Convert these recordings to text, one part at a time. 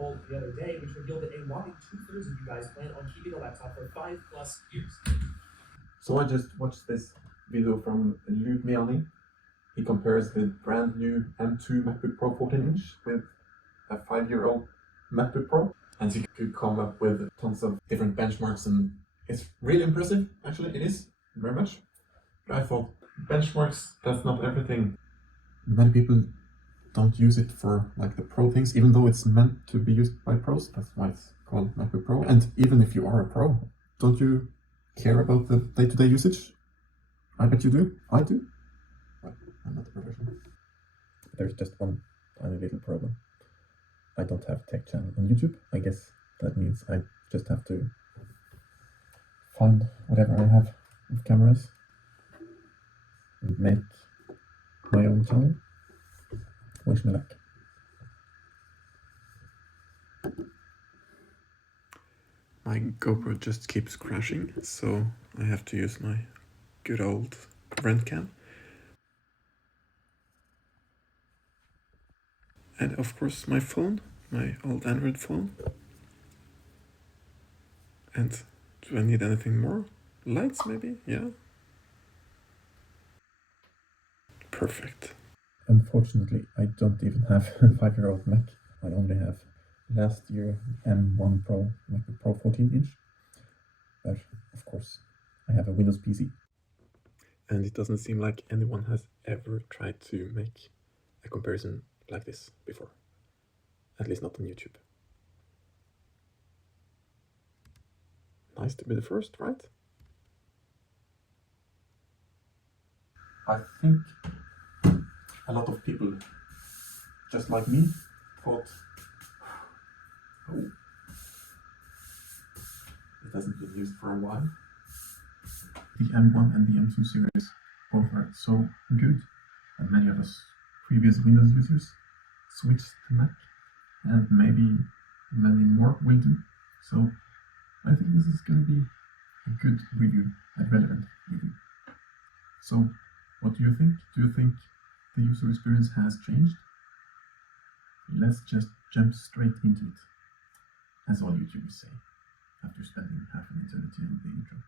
poll the other day, which revealed that a whopping 2/3 of you guys plan on keeping a laptop for 5+ years. So I just watched this video from Luke Mianis. He compares the brand new M2 MacBook Pro 14-inch with a 5-year-old MacBook Pro, and he could come up with tons of different benchmarks, and it's really impressive. Actually, it is very much. But I thought benchmarks, that's not everything. Many people don't use it for like the pro things, even though it's meant to be used by pros. That's why it's called MacBook Pro. And even if you are a pro, don't you care about the day-to-day usage? I bet you do. I do. Well, I'm not a professional. There's just one tiny little problem. I don't have a tech channel on YouTube. I guess that means I just have to find whatever I have of cameras and make my own channel. Wish me luck. My GoPro just keeps crashing, so I have to use my good old rent cam. And of course my phone, my old Android phone. And do I need anything more? Lights maybe? Yeah. Perfect. Unfortunately, I don't even have a 5-year-old Mac. I only have last year M1 Pro, MacBook Pro 14-inch. But of course, I have a Windows PC. And it doesn't seem like anyone has ever tried to make a comparison like this before. At least not on YouTube. Nice to be the first, right? I think a lot of people, just like me, thought, oh, it hasn't been used for a while. The M1 and the M2 series both are so good, and many of us previous Windows users switched to Mac, and maybe many more will do. So I think this is going to be a good review, a relevant review. So what do you think? Do you think the user experience has changed? Let's just jump straight into it, as all YouTubers say, after spending half an eternity on the intro.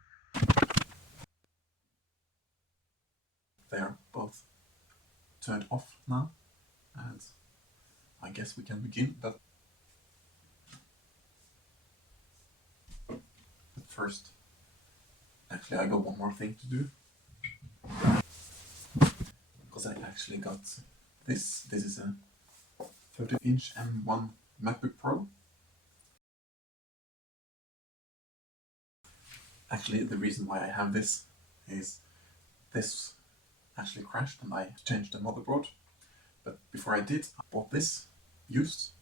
They are both turned off now, and I guess we can begin, but first, actually I got one more thing to do. Because I actually got this. This is a 13-inch M1 MacBook Pro. Actually, the reason why I have this is this actually crashed and I changed the motherboard. But before I did, I bought this used.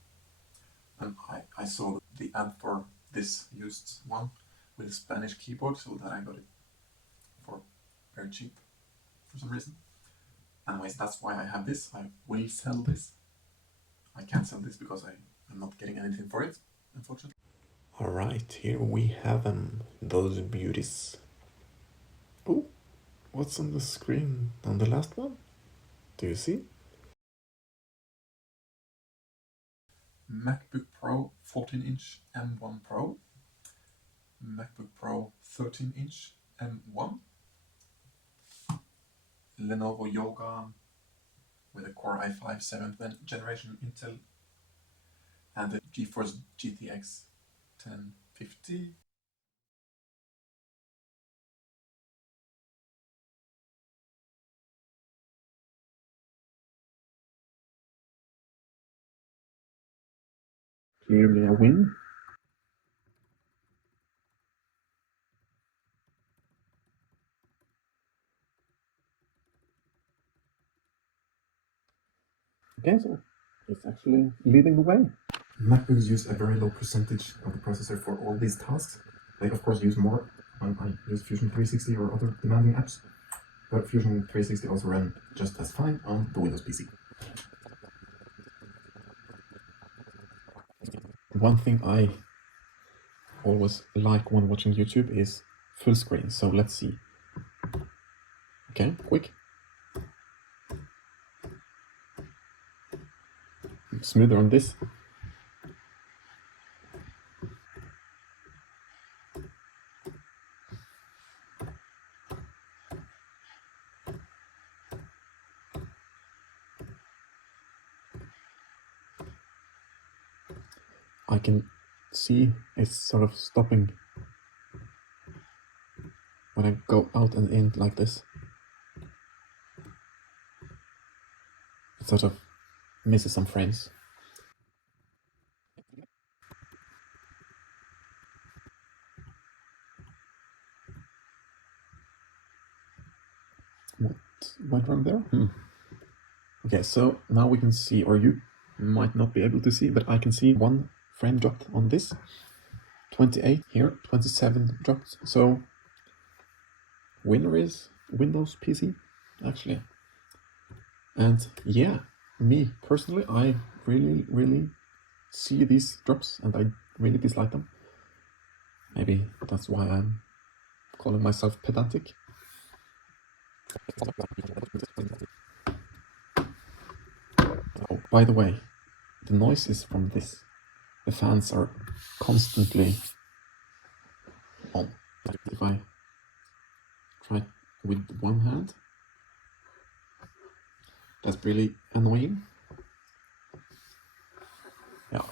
And I saw the ad for this used one with a Spanish keyboard, so that I got it for very cheap for some reason. Anyways, that's why I have this. I will sell this. I can't sell this because I'm not getting anything for it, unfortunately. Alright, here we have them, those beauties. Oh, what's on the screen on the last one? Do you see? MacBook Pro 14-inch M1 Pro. MacBook Pro 13-inch M1. Lenovo Yoga with a Core i5 7th generation Intel and the GeForce GTX 1050. Clearly a win. Okay, so it's actually leading the way. MacBooks use a very low percentage of the processor for all these tasks. They of course use more when I use Fusion 360 or other demanding apps, but Fusion 360 also runs just as fine on the Windows PC. One thing I always like when watching YouTube is full screen, so let's see. Okay, quick. Smoother on this. I can see it's sort of stopping when I go out and in like this. It sort of misses some frames. What went wrong there? Okay, so now we can see, or you might not be able to see, but I can see one frame dropped on this. 28 here, 27 dropped. So winner is Windows PC, actually. And yeah, me personally, I really see these drops and I really dislike them. Maybe that's why I'm calling myself pedantic. Oh, by the way, the noise is from this. The fans are constantly on. If I try with one hand, that's really annoying. Yeah.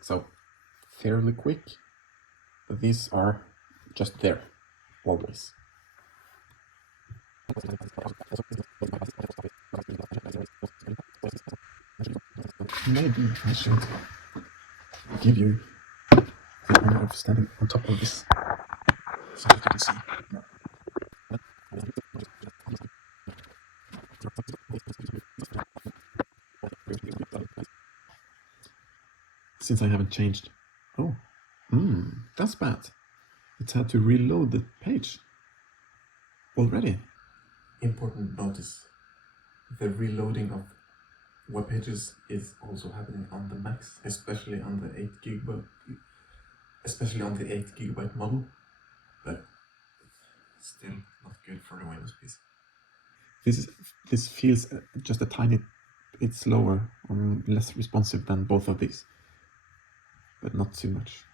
So fairly quick, but these are just there, always. Maybe I should give you the honor of standing on top of this so that you can see. Since I haven't changed. Oh, that's bad. It's had to reload the page already. Important notice. The reloading of web pages is also happening on the Macs, especially on the 8 gigabyte model, but still not good for the Windows PC. This feels just a tiny bit slower or less responsive than both of these, but not too much.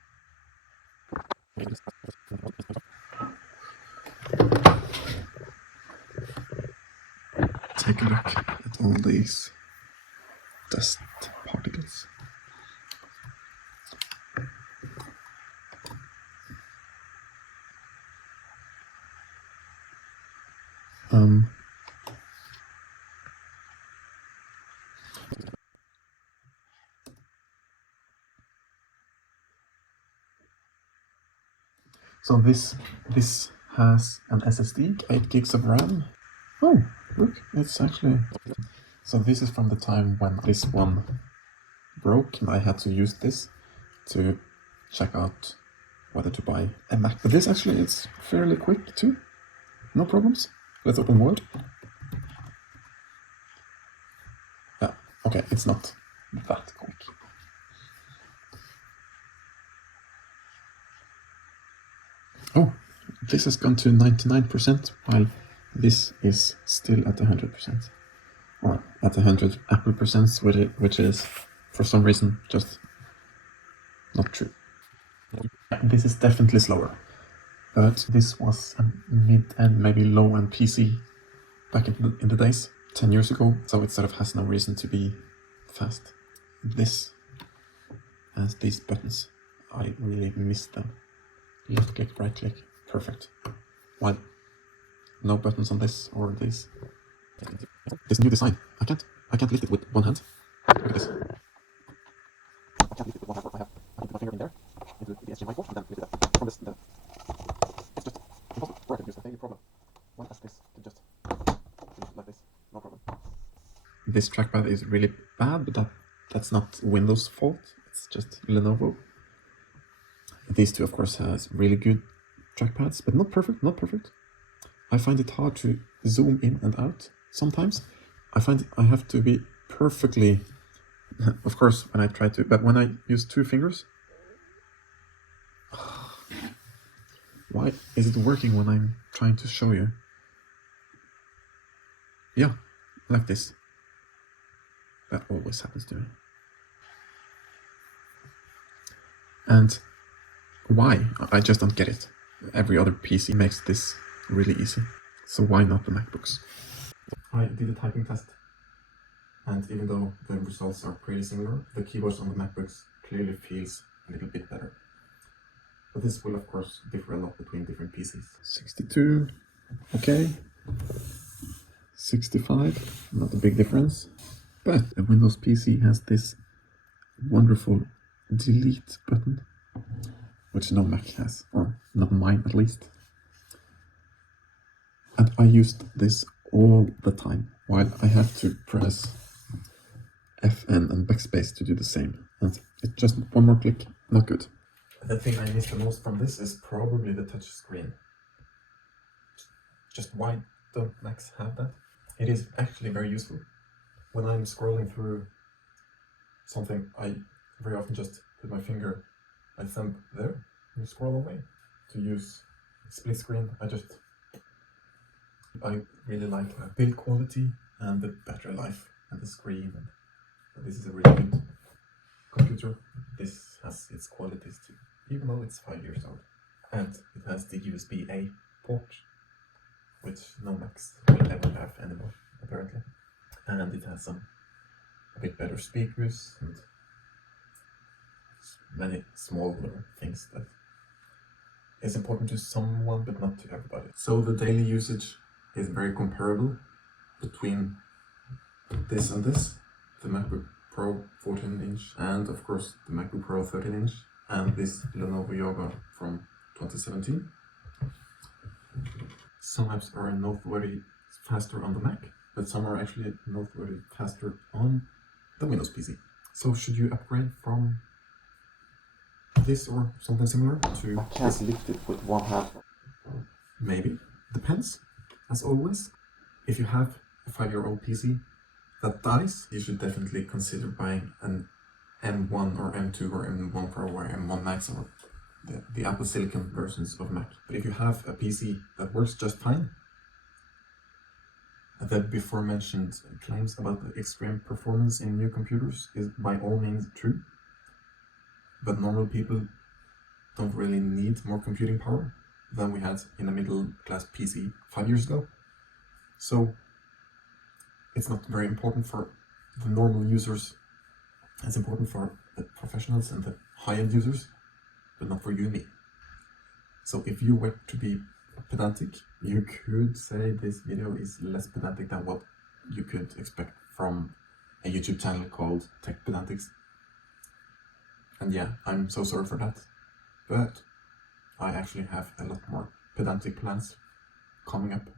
Take a look at all these dust particles. So this has an SSD, 8 gigs of RAM. Oh, look, it's actually... So this is from the time when this one broke and I had to use this to check out whether to buy a Mac. But this actually is fairly quick too. No problems. Let's open Word. Yeah, okay, it's not that quick. Oh, this has gone to 99%, while this is still at 100%. Or at 100 Apple percent, which is, for some reason, just not true. This is definitely slower. But this was a mid and maybe low-end PC back in the days, 10 years ago, so it sort of has no reason to be fast. This has these buttons. I really missed them. Left click, right click, perfect. While no buttons on this or this. This new design, I can't lift it with one hand. Look at this. I can't lift it with one hand. I can put my finger in there, into the HDMI port, and then lift it up from this. It's just impossible. Or I could use the same problem. One as this to just lift it like this, no problem. This trackpad is really bad, but that's not Windows' fault. It's just Lenovo. These two, of course, has really good trackpads, but not perfect, not perfect. I find it hard to zoom in and out sometimes. I find I have to be perfectly, of course, when I try to, but when I use two fingers, why is it working when I'm trying to show you? Yeah, like this. That always happens to me. And why? I just don't get it. Every other PC makes this really easy. So why not the MacBooks? I did a typing test. And even though the results are pretty similar, the keyboards on the MacBooks clearly feels a little bit better. But this will of course differ a lot between different PCs. 62, okay. 65, not a big difference. But a Windows PC has this wonderful delete button, which no Mac has, or not mine at least. And I used this all the time, while I have to press Fn and backspace to do the same. And it's just one more click, not good. The thing I miss the most from this is probably the touch screen. Just why don't Macs have that? It is actually very useful. When I'm scrolling through something, I very often just put my finger, my thumb there, and scroll away. To use split screen, I really like the build quality and the battery life and the screen. And this is a really good computer. This has its qualities too, even though it's 5 years old. And it has the USB-A port, which no Macs will ever have anymore, apparently. And it has a bit better speakers and many smaller things that is important to someone but not to everybody. So the daily usage is very comparable between this and this, the MacBook Pro 14-inch and of course the MacBook Pro 13-inch and this Lenovo Yoga from 2017. Some apps are noteworthy faster on the Mac, but some are actually noteworthy faster on the Windows PC. So should you upgrade from this or something similar to... I can't lift it with one hand. Maybe. Depends. As always, if you have a 5-year-old PC that dies, you should definitely consider buying an M1 or M2 or M1 Pro or M1 Max or the Apple Silicon versions of Mac. But if you have a PC that works just fine, the before mentioned claims about the extreme performance in new computers is by all means true. But normal people don't really need more computing power than we had in a middle-class PC 5 years ago. So it's not very important for the normal users. It's important for the professionals and the high-end users, but not for you and me. So if you were to be pedantic, you could say this video is less pedantic than what you could expect from a YouTube channel called Tech Pedantics. And yeah, I'm so sorry for that, but I actually have a lot more pedantic plans coming up.